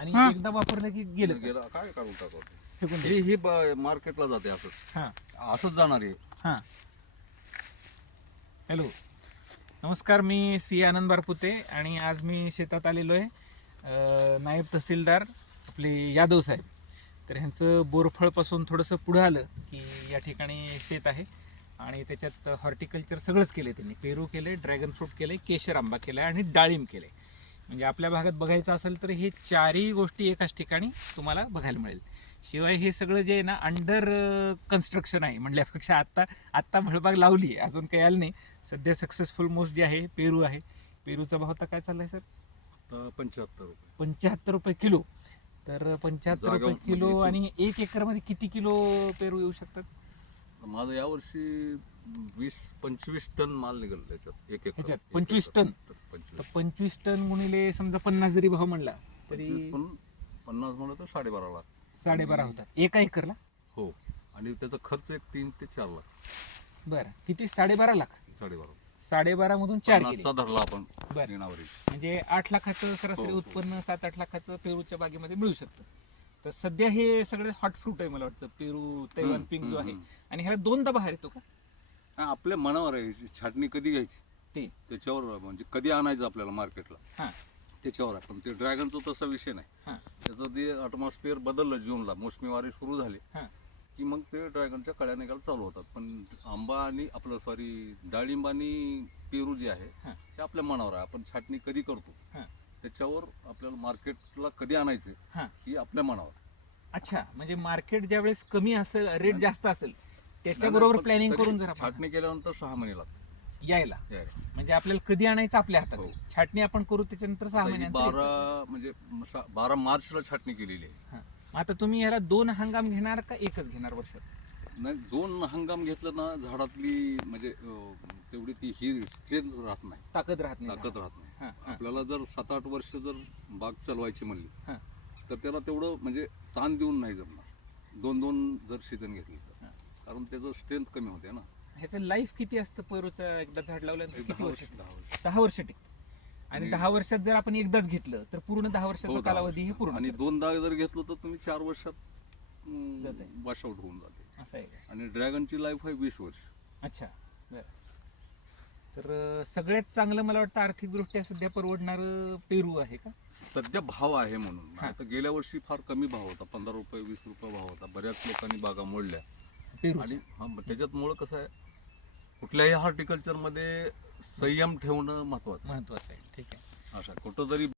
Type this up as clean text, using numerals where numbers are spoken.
आणि हा. एकदा वापरलं की गेलं का? गेला काय काढून टाकवते फेकून ही मार्केटला जाते असंच हां असंच जाणार आहे. हां. हॅलो, नमस्कार. मी सी आनंद बारपुते आणि आज मी शेतात आलेलो आहे. नायब तहसीलदार आपले यादव साहेब, तर ह्यांचं बोरफळपासून थोडंसं पुढं आलं की या ठिकाणी शेत आहे आणि त्याच्यात हॉर्टिकल्चर सगळंच केलं त्यांनी. पेरू केले, ड्रॅगन फ्रूट केले, केशर आंबा केला आणि डाळिंब केले. म्हणजे आपल्या भागात बघायचं असेल तर हे चारही गोष्टी एकाच ठिकाणी तुम्हाला बघायला मिळेल. शिवाय हे सगळं जे आहे ना अंडर कन्स्ट्रक्शन आहे म्हणल्यापेक्षा आत्ता फळबाग लावली आहे, अजून काही आलं नाही. सध्या सक्सेसफुल मोस्ट जे आहे पेरू आहे. पेरूचा भाव आता काय चाललाय सर? तर 75 रुपये 75 रुपये किलो. तर 75 रुपये जागा किलो म्हणजे आणि 1 एकरमध्ये किती किलो पेरू येऊ शकतात? माझं यावर्षी 20-25 टन माल निघाला त्याच्यात एक ह्याच्यात 25 टन. तर 25 टन गुणिले समजा 50 जरी भाव म्हणला तरी 25 पण 50 म्हणलं तर 12.5 लाख 12.5 होतात एका एकरला. हो. आणि त्याचा खर्च एक 3 ते 4 लाख. बरं, किती? 12.5 लाख. 12.5 12.5 मधून 4 50 चा धरला आपण बरं. येणावरी. म्हणजे 8 लाखाचं सरासरी हो. उत्पन्न 7-8 लाखाचं पेरूच्या बागेमध्ये मिळू शकतं. तर सध्या हे सगळे हॉट फ्रूट आहे मला वाटतं, पेरू तैवान पिंक जो आहे. आणि ह्याला 2दा बहार येतो का हा, आपल्या मनावर आहे छाटणी कधी घ्यायची ते? त्याच्यावर, म्हणजे कधी आणायचं आपल्याला मार्केटला हां त्याच्यावर आहे. पण ते ड्रॅगनचा तसा विषय नाही. हां त्याचं ते अटमॉस्फिअर बदललं जूनला, मोसमी वारे सुरू झाले हां. की मग ते ड्रॅगनच्या कळ्या निघायला चालू होतात. पण आंबा आणि आपलं डाळिंब आणि पेरू जे आहे हां. ते आपल्या मनावर आहे. आपण छाटणी कधी करतो हां त्याच्यावर आपल्याला मार्केटला कधी आणायचं हां. ही आपल्या मनावर. अच्छा, म्हणजे मार्केट ज्यावेळेस कमी असेल, रेट जास्त असेल, त्याच्याबरोबर पण प्लॅनिंग तरी करून जर आपण छाटणी केल्यानंतर 6 महिने लागतात यायला, यायला. म्हणजे आपल्याला कधी आणायचं आपल्या हातात हो. आहे. छाटणी आपण करू त्याच्यानंतर 6 आता ही महिन्यानंतर येतं. 12 मार्चला छाटणी केलेली आहे. हां. आता तुम्ही याला 2 हंगाम घेणार का एकच घेणार वर्षात? नाही, 2 हंगाम घेतलं ना झाडातली म्हणजे तेवढी ती ही स्ट्रेंथ राहत नाही, ताकद राहत नाही. ताकद राहत नाही. हां, हां. आपल्याला जर 7-8 वर्ष जर बाग चालवायची म्हणली हां. तर त्याला तेवढं म्हणजे ताण देऊन नाही जमणार. 2-2 जर सीझन घेतली तर, हां. कारण त्याचं स्ट्रेंथ कमी होते ना. ह्याचं लाईफ किती असतं पेरूचं? एकदा झाड लावल्यानंतर किती 10 वर्ष? वर्ष 10 वर्ष 10 वर्ष टिकतं. आणि 10 वर्षात जर आपण एकदाच घेतलं तर पूर्ण 10 वर्षाचा हो, 10 कालावधी हे वर्ष. पूर्ण आणि करतं. 2दा जर घेतलं तर तुम्ही 4 वर्षात जाते. वॉशआउट होऊन जाते. असं आहे का? आणि ड्रॅगनची लाईफ आहे 20 वर्ष. अच्छा, बरं. तर सगळ्यात चांगलं मला वाटतं आर्थिकदृष्ट्या सध्या परवडणारं पेरू आहे का? सध्या भाव आहे म्हणून. हां. आता गेल्या वर्षी फार कमी भाव होता, 15 रुपये 20 रुपये भाव होता. बऱ्याच लोकांनी बागा मोडल्या. पेरू आणि त्याच्यात मुळे कसं आहे, कुठल्याही हॉर्टिकल्चरमध्ये संयम ठेवणं महत्वाचं महत्वाचं आहे. ठीक आहे. आहे. असं कुठं जरी